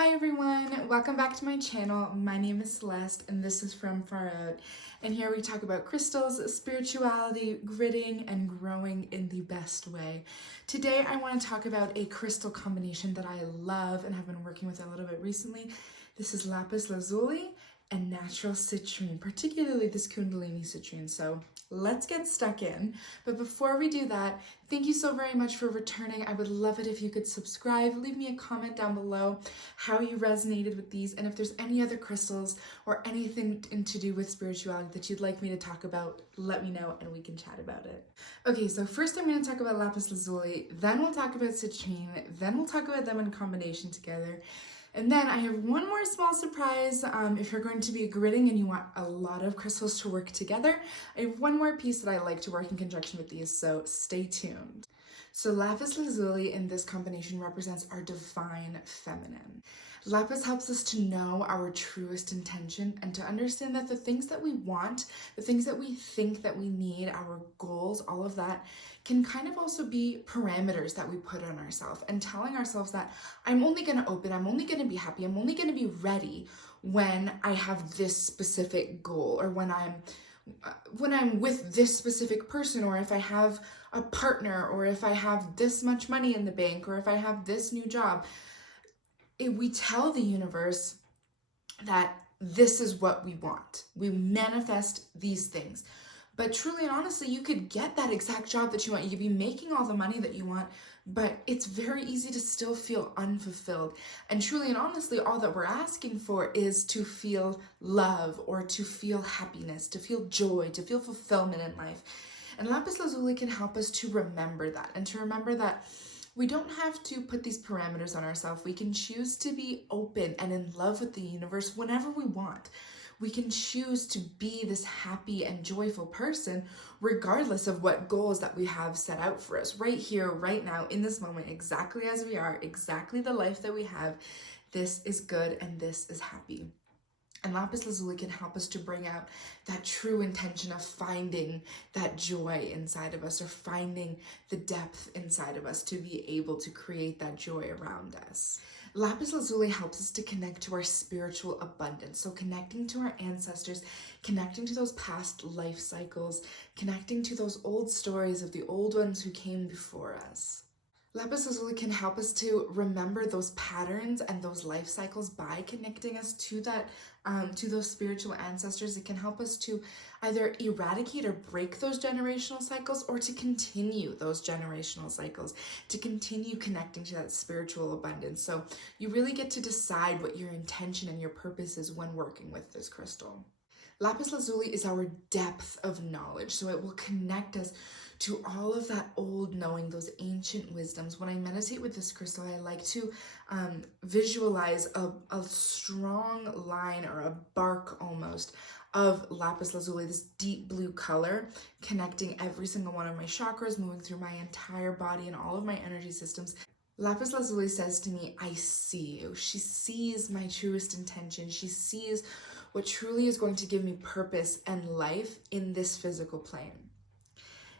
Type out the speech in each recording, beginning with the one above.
Hi everyone, welcome back to my channel. My name is Celeste and this is From Far Out. And here we talk about crystals, spirituality, gridding, and growing in the best way. Today I want to talk about a crystal combination that I love and have been working with a little bit recently. This is Lapis Lazuli and natural citrine, particularly this Kundalini citrine. So let's get stuck in. But before we do that, thank you so very much for returning. I would love it if you could subscribe, leave me a comment down below how you resonated with these, and if there's any other crystals or anything to do with spirituality that you'd like me to talk about, let me know and we can chat about it. Okay, so first I'm going to talk about Lapis Lazuli, then we'll talk about citrine, then we'll talk about them in combination together. And then I have one more small surprise. If you're going to be gridding and you want a lot of crystals to work together, I have one more piece that I like to work in conjunction with these, so stay tuned. So Lapis Lazuli in this combination represents our divine feminine. Lapis helps us to know our truest intention and to understand that the things that we want, the things that we think that we need, our goals, all of that can kind of also be parameters that we put on ourselves and telling ourselves that I'm only going to open, I'm only going to be happy, I'm only going to be ready when I have this specific goal, or when I'm with this specific person, or if I have a partner, or if I have this much money in the bank, or if I have this new job. We tell the universe that this is what we want. We manifest these things. But truly and honestly, you could get that exact job that you want. You could be making all the money that you want, but it's very easy to still feel unfulfilled. And truly and honestly, all that we're asking for is to feel love, or to feel happiness, to feel joy, to feel fulfillment in life. And Lapis Lazuli can help us to remember that, and to remember that we don't have to put these parameters on ourselves. We can choose to be open and in love with the universe whenever we want. We can choose to be this happy and joyful person regardless of what goals that we have set out for us. Right here, right now, in this moment, exactly as we are, exactly the life that we have, this is good and this is happy. And Lapis Lazuli can help us to bring out that true intention of finding that joy inside of us, or finding the depth inside of us to be able to create that joy around us. Lapis Lazuli helps us to connect to our spiritual abundance. So connecting to our ancestors, connecting to those past life cycles, connecting to those old stories of the old ones who came before us. Lapis Lazuli can help us to remember those patterns and those life cycles by connecting us to that, to those spiritual ancestors. It can help us to either eradicate or break those generational cycles, or to continue those generational cycles, to continue connecting to that spiritual abundance. So you really get to decide what your intention and your purpose is when working with this crystal. Lapis Lazuli is our depth of knowledge, so it will connect us to all of that old knowing, those ancient wisdoms. When I meditate with this crystal, I like to visualize a strong line, or a bark almost, of Lapis Lazuli, this deep blue color, connecting every single one of my chakras, moving through my entire body and all of my energy systems. Lapis Lazuli says to me, I see you. She sees my truest intention. She sees what truly is going to give me purpose and life in this physical plane.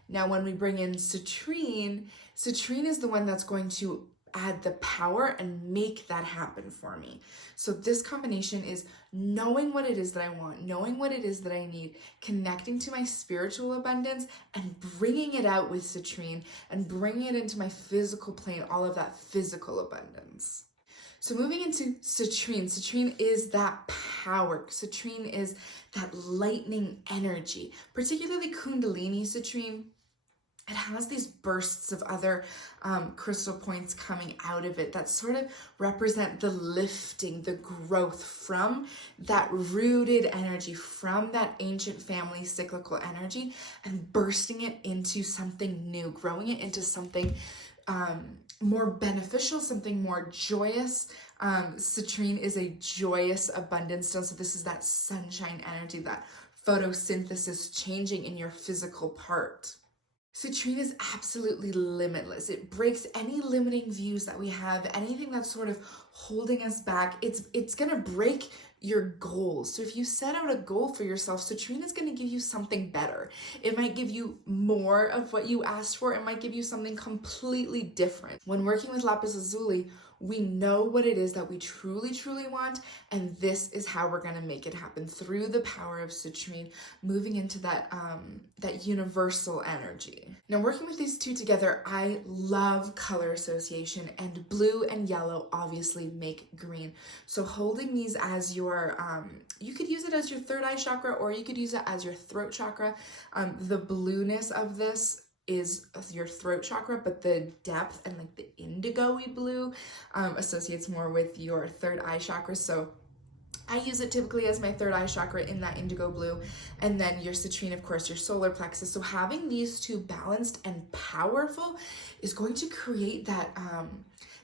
Now, when we bring in citrine, citrine is the one that's going to add the power and make that happen for me. So this combination is knowing what it is that I want, knowing what it is that I need, connecting to my spiritual abundance and bringing it out with citrine, and bringing it into my physical plane, all of that physical abundance. So moving into citrine, citrine is that power. Citrine is that lightning energy, particularly Kundalini citrine. It has these bursts of other crystal points coming out of it that sort of represent the lifting, the growth from that rooted energy, from that ancient family cyclical energy, and bursting it into something new, growing it into something more beneficial, something more joyous. Citrine is a joyous abundance stone, so this is that sunshine energy, that photosynthesis changing in your physical part. Citrine is absolutely limitless. It breaks any limiting views that we have, anything that's sort of holding us back. It's gonna break your goals. So if you set out a goal for yourself, citrine is gonna give you something better. It might give you more of what you asked for. It might give you something completely different. When working with Lapis Lazuli, We know what it is that we truly, truly want, and this is how we're gonna make it happen through the power of citrine, moving into that universal energy. Now, working with these two together, I love color association, and blue and yellow obviously make green. So holding these as your, you could use it as your third eye chakra, or you could use it as your throat chakra. The blueness of this is your throat chakra, but the depth and like the indigo-y blue associates more with your third eye chakra. So I use it typically as my third eye chakra in that indigo blue, and then your citrine, of course, your solar plexus. So having these two balanced and powerful is going to create that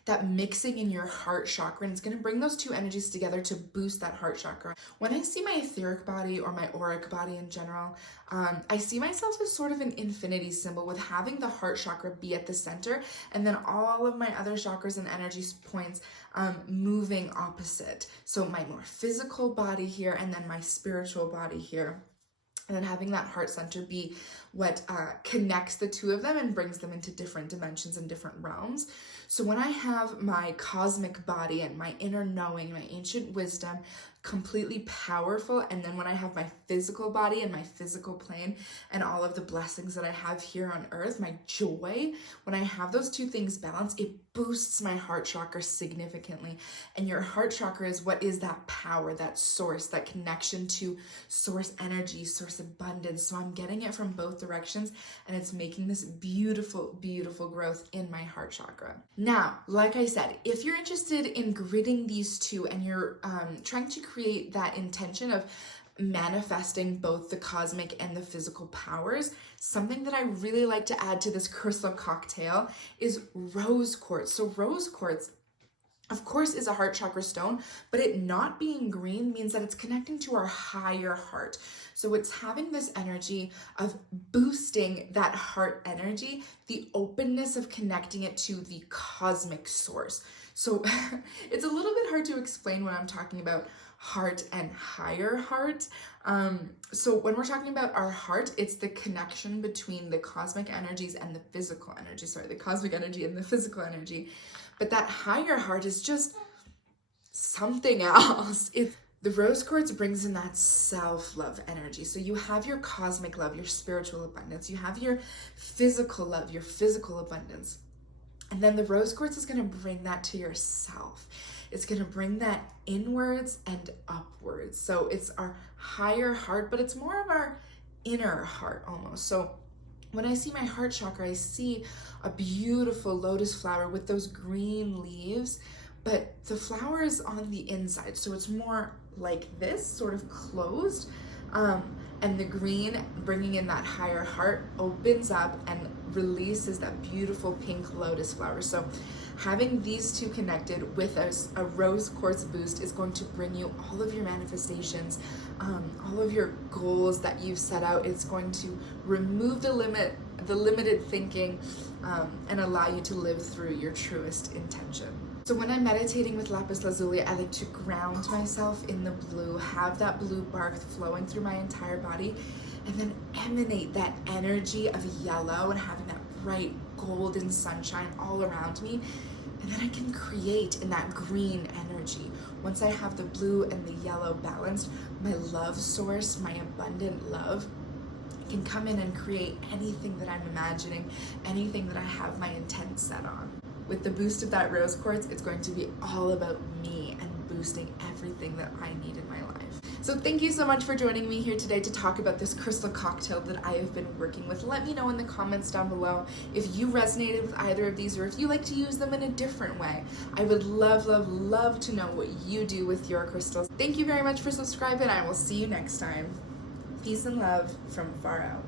that mixing in your heart chakra, and it's going to bring those two energies together to boost that heart chakra. When I see my etheric body or my auric body in general, I see myself as sort of an infinity symbol, with having the heart chakra be at the center, and then all of my other chakras and energy points moving opposite. So my more physical body here, and then my spiritual body here. And then having that heart center be what connects the two of them and brings them into different dimensions and different realms. So when I have my cosmic body and my inner knowing, my ancient wisdom, completely powerful, and then when I have my physical body and my physical plane and all of the blessings that I have here on earth, my joy, when I have those two things balanced, it boosts my heart chakra significantly. And your heart chakra is what is that power, that source, that connection to source energy, source abundance. So I'm getting it from both directions, and it's making this beautiful, beautiful growth in my heart chakra. Now, like I said, if you're interested in gridding these two and you're trying to create that intention of manifesting both the cosmic and the physical powers, something that I really like to add to this crystal cocktail is rose quartz. So rose quartz, of course, is a heart chakra stone, but it not being green means that it's connecting to our higher heart. So it's having this energy of boosting that heart energy, the openness of connecting it to the cosmic source. So it's a little bit hard to explain when I'm talking about heart and higher heart. So when we're talking about our heart, it's the connection between the cosmic energies and the physical energy. Sorry, the cosmic energy and the physical energy. But that higher heart is just something else. The rose quartz brings in that self-love energy. So you have your cosmic love, your spiritual abundance. You have your physical love, your physical abundance. And then the rose quartz is going to bring that to yourself. It's going to bring that inwards and upwards. So it's our higher heart, but it's more of our inner heart almost. So when I see my heart chakra, I see a beautiful lotus flower with those green leaves, but the flower is on the inside. So it's more like this, sort of closed. And the green, bringing in that higher heart, opens up and releases that beautiful pink lotus flower. So having these two connected with a rose quartz boost is going to bring you all of your manifestations, all of your goals that you've set out. It's going to remove the limited thinking, and allow you to live through your truest intention. So when I'm meditating with Lapis Lazuli, I like to ground myself in the blue, have that blue bark flowing through my entire body, and then emanate that energy of yellow and having that bright golden sunshine all around me. And then I can create in that green energy. Once I have the blue and the yellow balanced, my love source, my abundant love, can come in and create anything that I'm imagining, anything that I have my intent set on. With the boost of that rose quartz, it's going to be all about me and boosting everything that I need in my life. So thank you so much for joining me here today to talk about this crystal cocktail that I have been working with. Let me know in the comments down below if you resonated with either of these, or if you like to use them in a different way. I would love, love, love to know what you do with your crystals. Thank you very much for subscribing. I will see you next time. Peace and love from far out.